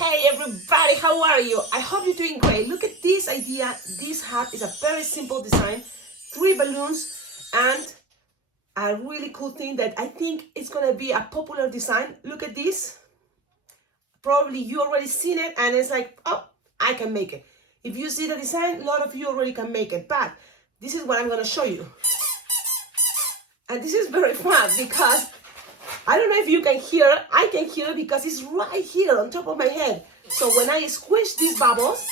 Hey everybody, how are you? I hope you're doing great. Look at this idea. This hat is a very simple design. 3 balloons and a really cool thing that I think is gonna be a popular design. Look at this. Probably you already seen it and it's like, oh, I can make it. If you see the design, a lot of you already can make it, but this is what I'm gonna show you. And this is very fun because I don't know if you can hear, I can hear it because it's right here on top of my head. So when I squish these bubbles,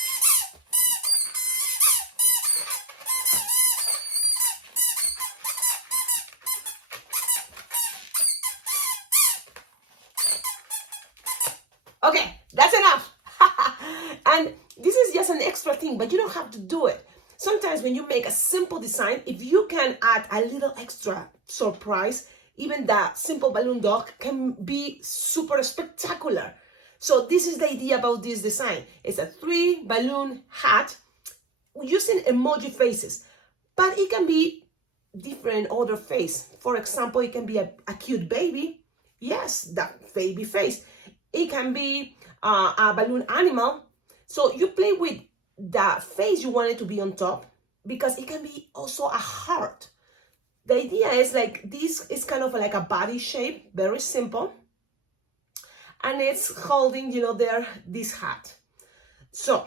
okay, that's enough. And this is just an extra thing, but you don't have to do it. Sometimes when you make a simple design, if you can add a little extra surprise, even that simple balloon dog can be super spectacular. So this is the idea about this design. It's a 3 balloon hat using emoji faces, but it can be different other face. For example, it can be a cute baby. Yes, that baby face. It can be a balloon animal. So you play with the face you want it to be on top, because it can be also a heart. The idea is like this is kind of like a body shape, very simple. And it's holding, there, this hat. So,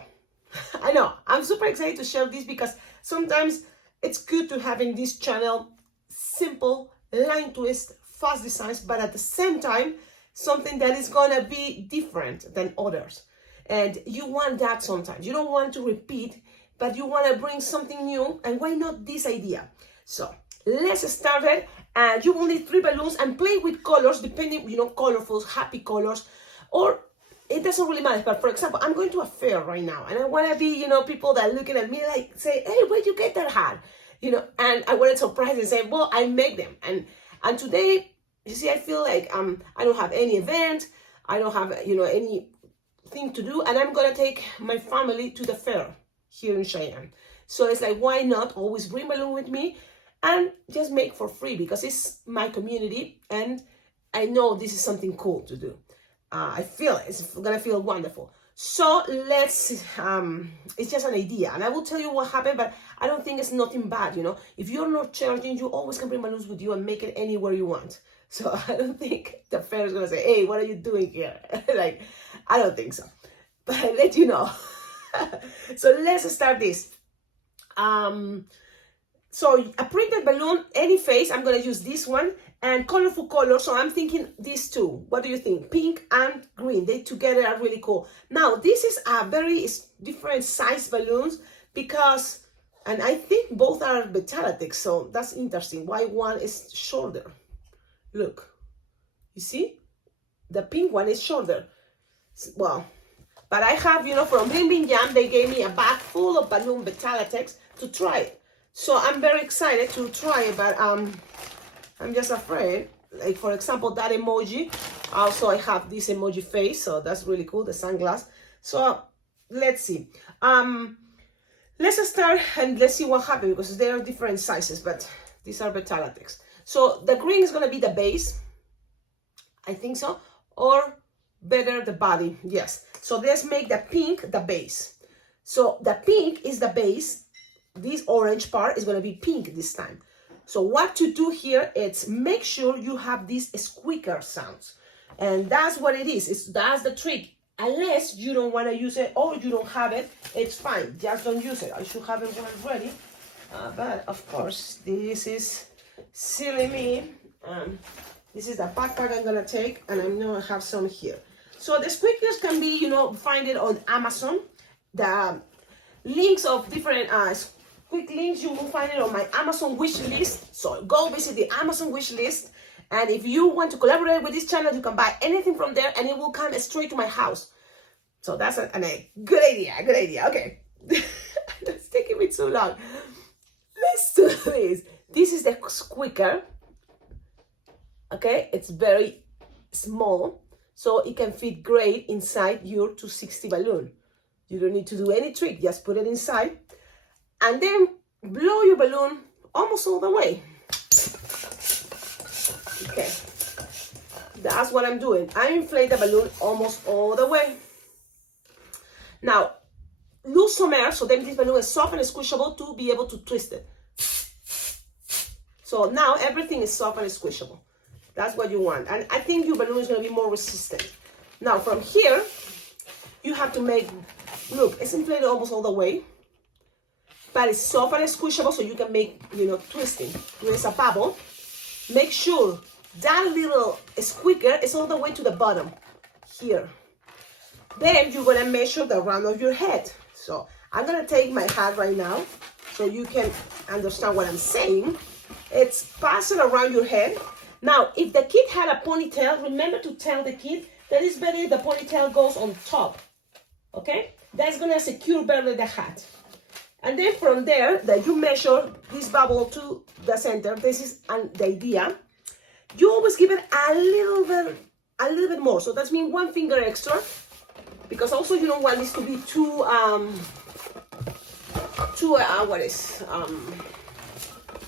I know, I'm super excited to share this because sometimes it's good to have in this channel simple, line twist, fast designs, but at the same time, something that is gonna be different than others. And you want that sometimes. You don't want to repeat, but you wanna bring something new, and why not this idea? So, let's start it. And you will need 3 balloons and play with colors, depending, colorful, happy colors, or it doesn't really matter. But for example, I'm going to a fair right now, and I want to be, people that are looking at me like say, hey, where'd you get that hat? And I want to surprise and say, well, I make them. And today, you see, I feel like I don't have any event, I don't have, anything to do, and I'm going to take my family to the fair here in Cheyenne. So it's like, why not always bring balloon with me and just make for free, because it's my community and I know this is something cool to do. I feel it. It's gonna feel wonderful. So let's, it's just an idea, and I will tell you what happened, but I don't think it's nothing bad, If you're not charging, you always can bring balloons with you and make it anywhere you want. So I don't think the fair is gonna say, hey, what are you doing here? Like, I don't think so, but I'll let you know. So let's start this. So a printed balloon, any face, I'm going to use this one, and colorful colors. So I'm thinking these two. What do you think? Pink and green. They together are really cool. Now, this is a very different size balloons because, and I think both are metallic. So that's interesting. Why one is shorter? Look, you see? The pink one is shorter. Well, but I have, from Bling Bling Jam, they gave me a bag full of balloon metallics to try it. So I'm very excited to try it, but I'm just afraid. Like, for example, that emoji. Also, I have this emoji face, so that's really cool, the sunglass. So let's see. Let's start and let's see what happens, because there are different sizes, but these are metallics. So the green is going to be the base. I think so. Or better, the body. Yes. So let's make the pink the base. So the pink is the base. This orange part is going to be pink this time. So what to do here is make sure you have these squeaker sounds. And that's what it is. That's the trick. Unless you don't want to use it or you don't have it, it's fine. Just don't use it. I should have it already. But of course, this is silly me. This is the backpack I'm going to take, and I know I have some here. So the squeakers can be, find it on Amazon. The links of different quick links, you will find it on my Amazon wish list. So go visit the Amazon wish list, and if you want to collaborate with this channel, you can buy anything from there and it will come straight to my house. So that's a good idea. Okay. That's taking me too long. Let's do this. This is the squeaker. Okay, it's very small, so it can fit great inside your 260 balloon. You don't need to do any trick, just put it inside and then blow your balloon almost all the way. Okay, that's what I'm doing. I inflate the balloon almost all the way. Now, lose some air, so then this balloon is soft and squishable to be able to twist it. So now everything is soft and squishable. That's what you want. And I think your balloon is going to be more resistant. Now from here, you have to make, look, it's inflated almost all the way, but it's soft and squishable, so you can make, twisting. There's a bubble. Make sure that little squeaker is all the way to the bottom, here. Then you're gonna measure the round of your head. So I'm gonna take my hat right now, so you can understand what I'm saying. It's passing around your head. Now, if the kid had a ponytail, remember to tell the kid that it's better if the ponytail goes on top, okay? That's gonna secure better the hat. And then from there, that you measure this bubble to the center. This is the idea. You always give it a little bit more. So that means 1 finger extra, because also you don't want this to be too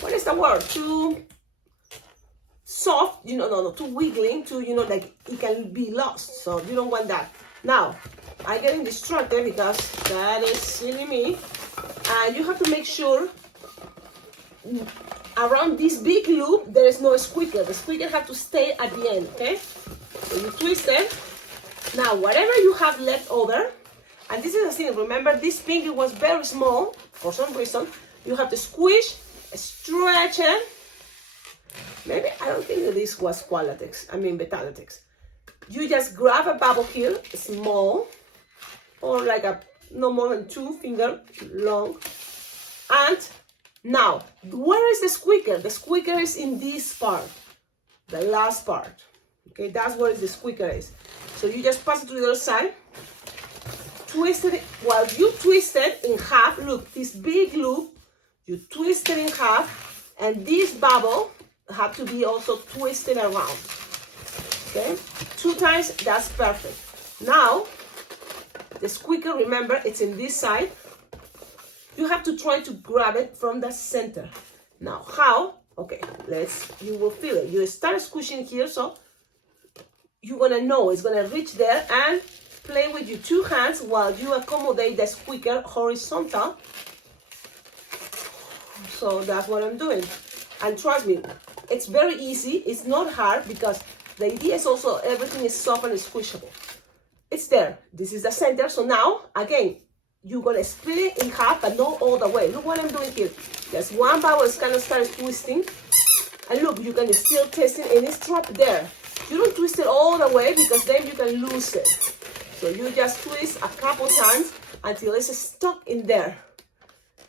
what is the word? Too soft, too wiggling, like it can be lost. So you don't want that. Now, I'm getting distracted because that is silly me. And you have to make sure around this big loop there is no squeaker. The squeaker has to stay at the end, okay? So you twist it. Now, whatever you have left over, and this is the thing, remember this finger was very small for some reason. You have to squish, stretch it. Maybe, I don't think that this was Betallatex. You just grab a bubble here, small, or like no more than 2 finger long. And now, where is the squeaker? The squeaker is in this part, the last part. Okay, that's where the squeaker is. So you just pass it to the other side, twist it. While you twist it in half, look, this big loop, you twist it in half, and this bubble have to be also twisted around. Okay, 2 times, that's perfect. Now, the squeaker, remember, it's in this side. You have to try to grab it from the center. Now, how? Okay, you will feel it. You start squishing here, so you're gonna know it's gonna reach there, and play with your 2 hands while you accommodate the squeaker horizontal. So that's what I'm doing. And trust me, it's very easy. It's not hard, because the idea is also everything is soft and squishable. It's there. This is the center. So now, again, you're going to split it in half, but not all the way. Look what I'm doing here. Just 1 bubble is kind of start twisting. And look, you can still twist it, and it's trapped there. You don't twist it all the way, because then you can lose it. So you just twist a couple times until it's stuck in there.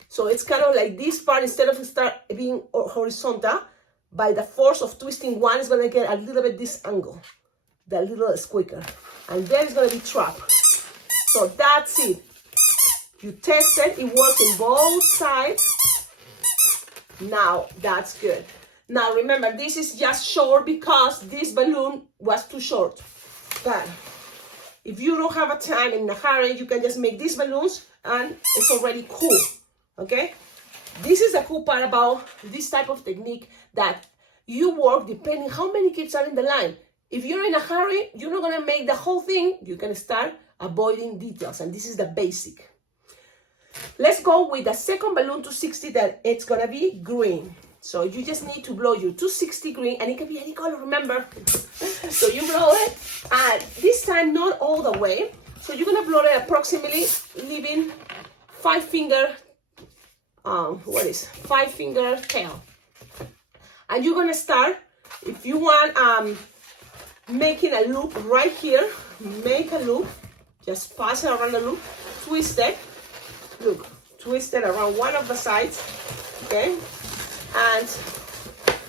So it's kind of like this part, instead of start being horizontal, by the force of twisting one, is going to get a little bit this angle, the little squeaker. And then it's going to be trapped. So that's it. You test it. It works in both sides. Now, that's good. Now, remember, this is just short because this balloon was too short. But if you don't have a time in a hurry, you can just make these balloons, and it's already cool. Okay? This is the cool part about this type of technique, that you work depending how many kids are in the line. If you're in a hurry, you're not going to make the whole thing. You can start avoiding details, and this is the basic. Let's go with the second balloon 260, that it's going to be green. So you just need to blow your 260 green, and it can be any color, remember? So you blow it, and this time not all the way. So you're going to blow it approximately, leaving 5 finger 5-finger tail. And you're gonna start, if you want, making a loop right here. Make a loop, just pass it around the loop, twist it, look, twist it around one of the sides, okay, and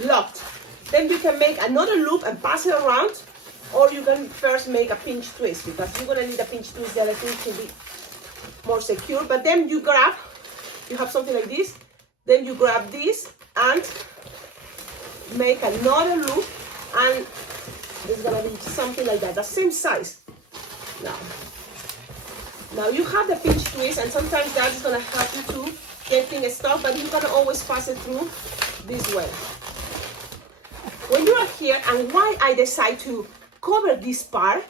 locked. Then you can make another loop and pass it around, or you can first make a pinch twist, because you're gonna need a pinch twist the other thing to be more secure. But then you grab, you have something like this, then you grab this and make another loop, and it's gonna be something like that, the same size. Now you have the pinch twist, and sometimes that is gonna help you to get things stuck, but you can always pass it through this way. When you are here, and why I decide to cover this part,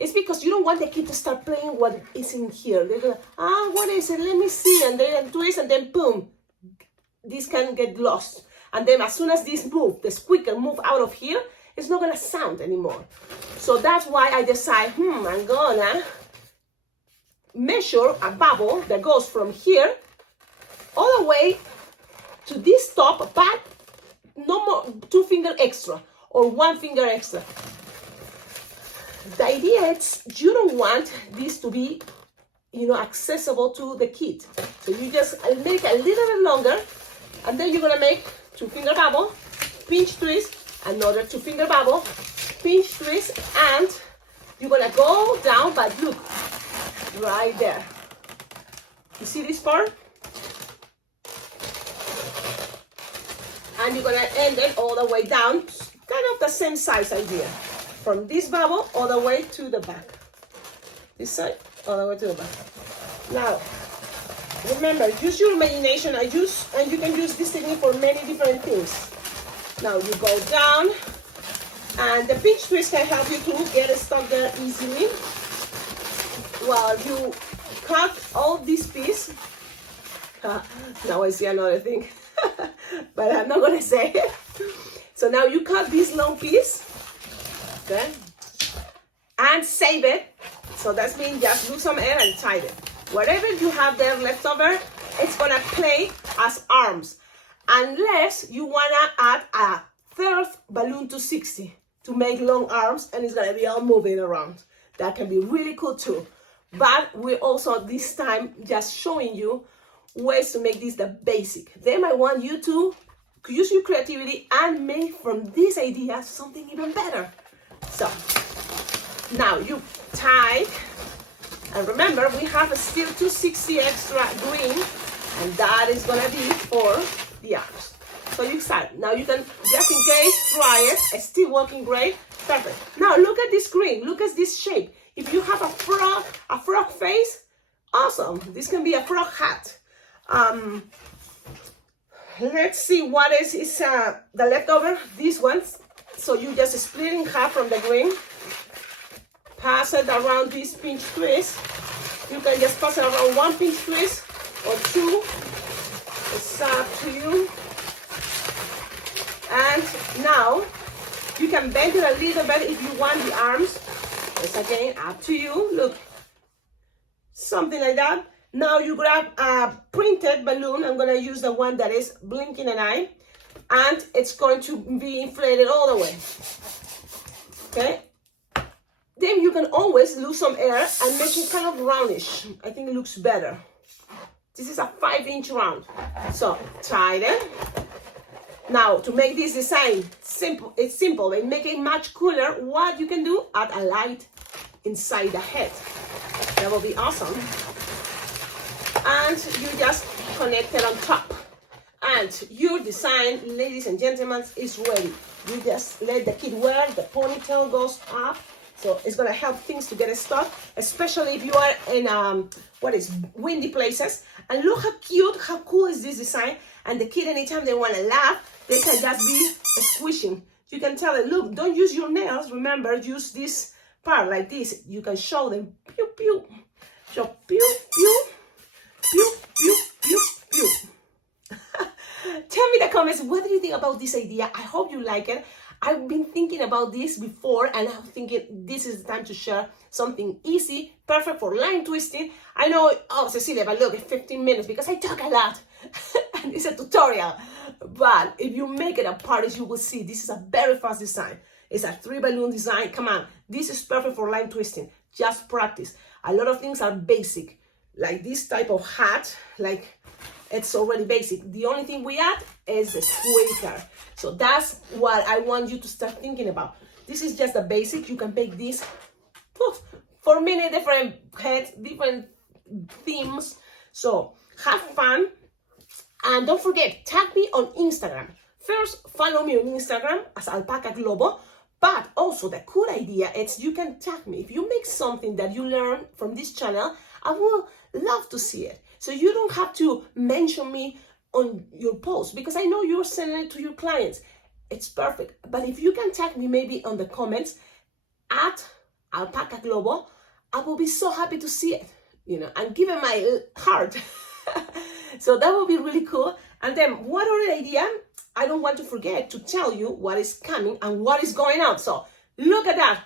It's because you don't want the kid to start playing what is in here. They're going, what is it? Let me see. And then twist, and then boom, this can get lost. And then as soon as this move, the squeaker move out of here, it's not gonna sound anymore. So that's why I decide, I'm gonna measure a bubble that goes from here all the way to this top, but no more 2 finger extra or 1 finger extra. The idea is you don't want this to be, accessible to the kid. So you just make a little bit longer, and then you're gonna make 2 finger bubble, pinch twist, another 2 finger bubble, pinch twist, and you're gonna go down, but look, right there. You see this part? And you're gonna end it all the way down, kind of the same size idea. From this bubble all the way to the back. This side, all the way to the back. Now, remember, use your imagination. And you can use this technique for many different things. Now you go down, and the pinch twist can help you to get stuck there easily. While you cut all this piece. Now I see another thing, but I'm not gonna say it. So now you cut this long piece, okay, and save it. So that means just lose some air and tie it. Whatever you have there left over, it's gonna play as arms, unless you wanna add a 3rd balloon to 60 to make long arms, and it's gonna be all moving around. That can be really cool too. But we're also this time just showing you ways to make this the basic. Then I want you to use your creativity and make from this idea something even better. So now you tie, and remember we have still 260 extra green, and that is gonna be for the arms. So you start. Now you can, just in case, try it. It's still working great. Perfect. Now look at this green. Look at this shape. If you have a frog face, awesome. This can be a frog hat. Let's see what is the leftover. These ones. So you just split in half from the green. Pass it around this pinch twist. You can just pass it around 1 pinch twist or 2. It's up to you. And now you can bend it a little bit if you want the arms. It's again up to you. Look, something like that. Now you grab a printed balloon. I'm gonna use the one that is blinking an eye, and it's going to be inflated all the way. Okay. Then you can always lose some air and make it kind of roundish. I think it looks better. This is a 5-inch round. So tie them. Now to make this design simple, it's simple and make it much cooler. What you can do, add a light inside the head. That will be awesome. And you just connect it on top. And your design, ladies and gentlemen, is ready. You just let the kid wear, the ponytail goes up. So it's gonna help things to get stuck, especially if you are in windy places. And look how cute, how cool is this design. And the kid, anytime they wanna laugh, they can just be squishing. You can tell it, look, don't use your nails. Remember, use this part like this. You can show them, pew, pew. So, pew, pew, pew, pew, pew, pew. Tell me in the comments, what do you think about this idea? I hope you like it. I've been thinking about this before, and I'm thinking this is the time to share something easy, perfect for line twisting. I know, oh, Cecilia, but look, it's 15 minutes because I talk a lot. And it's a tutorial. But if you make it a part, you will see this is a very fast design. It's a 3-balloon design. Come on, this is perfect for line twisting. Just practice. A lot of things are basic, like this type of hat, like it's already basic. The only thing we add is the squeaker. So that's what I want you to start thinking about. This is just a basic. You can make this for many different heads, different themes. So have fun. And don't forget, tag me on Instagram. First, follow me on Instagram as Alpacaglobo. But also the cool idea is you can tag me. If you make something that you learn from this channel, I will love to see it. So you don't have to mention me on your post because I know you're sending it to your clients. It's perfect. But if you can tag me maybe on the comments, Alpacaglobo, I will be so happy to see it, and give it my heart. So that would be really cool. And then one other idea, I don't want to forget to tell you what is coming and what is going on. So look at that.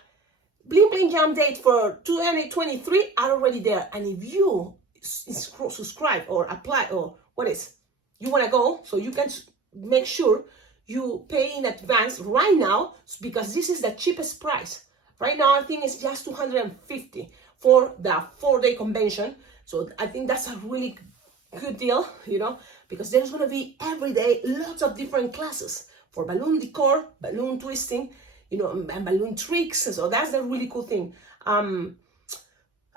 Bling Bling Jam date for 2023 are already there. And if you subscribe or apply or you want to go, so you can make sure you pay in advance right now, because this is the cheapest price. Right now, I think it's just $250 for the 4-day convention. So I think that's a really good deal, because there's going to be every day lots of different classes for balloon decor, balloon twisting, and balloon tricks. So that's the really cool thing.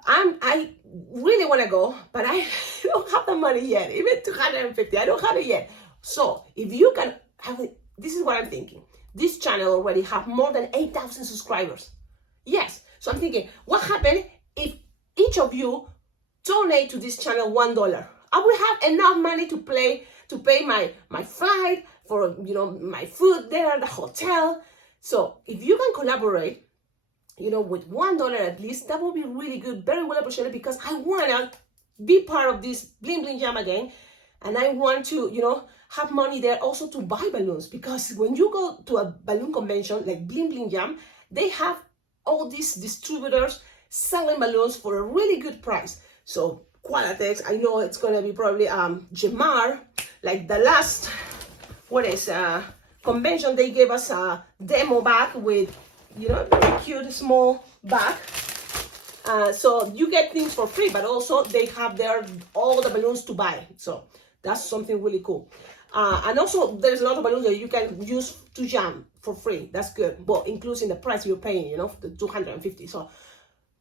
I really want to go, but I don't have the money yet. Even $250, I don't have it yet. So if you can have it, this is what I'm thinking. This channel already have more than 8,000 subscribers. Yes. So I'm thinking, what happened if each of you donate to this channel $1? I will have enough money to pay my flight, for my food there, the hotel. So if you can collaborate, with $1 at least, that will be really good, very well appreciated, because I wanna be part of this Bling Bling Jam again, and I want to, have money there also to buy balloons, because when you go to a balloon convention like Bling Bling Jam, they have all these distributors selling balloons for a really good price. So Qualatex, I know it's gonna be probably Jamar, like the last convention, they gave us a demo bag with very cute small bag. So you get things for free, but also they have all the balloons to buy. So that's something really cool. And also there's a lot of balloons that you can use to jam for free. That's good, but including the price you're paying, the $250. So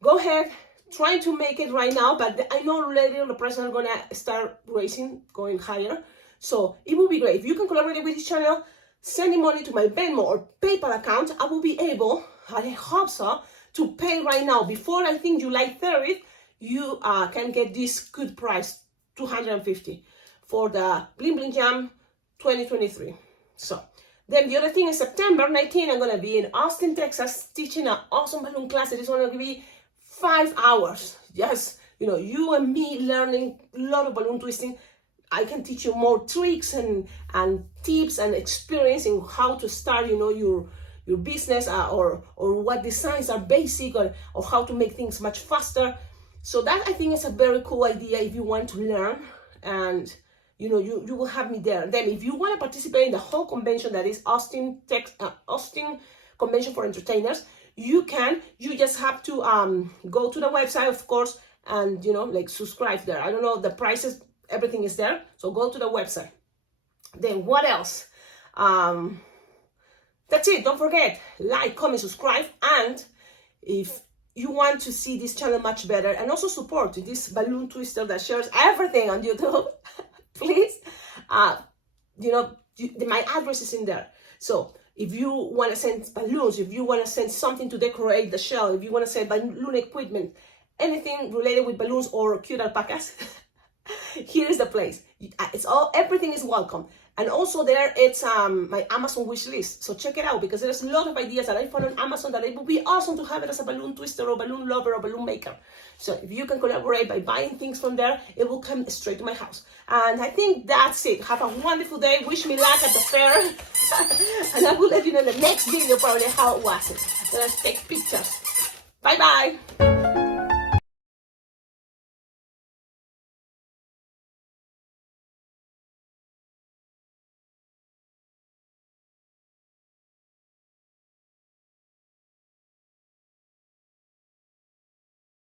go ahead, trying to make it right now, but I know later the prices are gonna start raising, going higher. So it will be great if you can collaborate with this channel, sending money to my Venmo or PayPal account. I will be able, I hope so, to pay right now. Before, I think, July 30th, you can get this good price, $250 for the Bling Bling Jam 2023. So then the other thing is September 19th, I'm gonna be in Austin, Texas, teaching an awesome balloon class. It is gonna be 5 hours. Yes, you and me learning a lot of balloon twisting. I can teach you more tricks and tips and experience in how to start, your business, or what designs are basic, or how to make things much faster. So that, I think, is a very cool idea if you want to learn, and you will have me there. Then if you want to participate in the whole convention that is Austin Convention for Entertainers, you just have to go to the website, of course, and subscribe there. I don't know the prices, everything is there, so go to the website. Then what else? That's it. Don't forget, like, comment, subscribe, and if you want to see this channel much better and also support this balloon twister that shares everything on YouTube, please, my address is in there. So if you want to send balloons, if you want to send something to decorate the shell, if you want to send balloon equipment, anything related with balloons or cute alpacas, here is the place. Everything is welcome. And also there, it's my Amazon wish list. So check it out, because there's a lot of ideas that I found on Amazon that it would be awesome to have it as a balloon twister or balloon lover or balloon maker. So if you can collaborate by buying things from there, it will come straight to my house. And I think that's it. Have a wonderful day. Wish me luck at the fair. And I will let you know in the next video probably how it was. Let's take pictures. Bye-bye.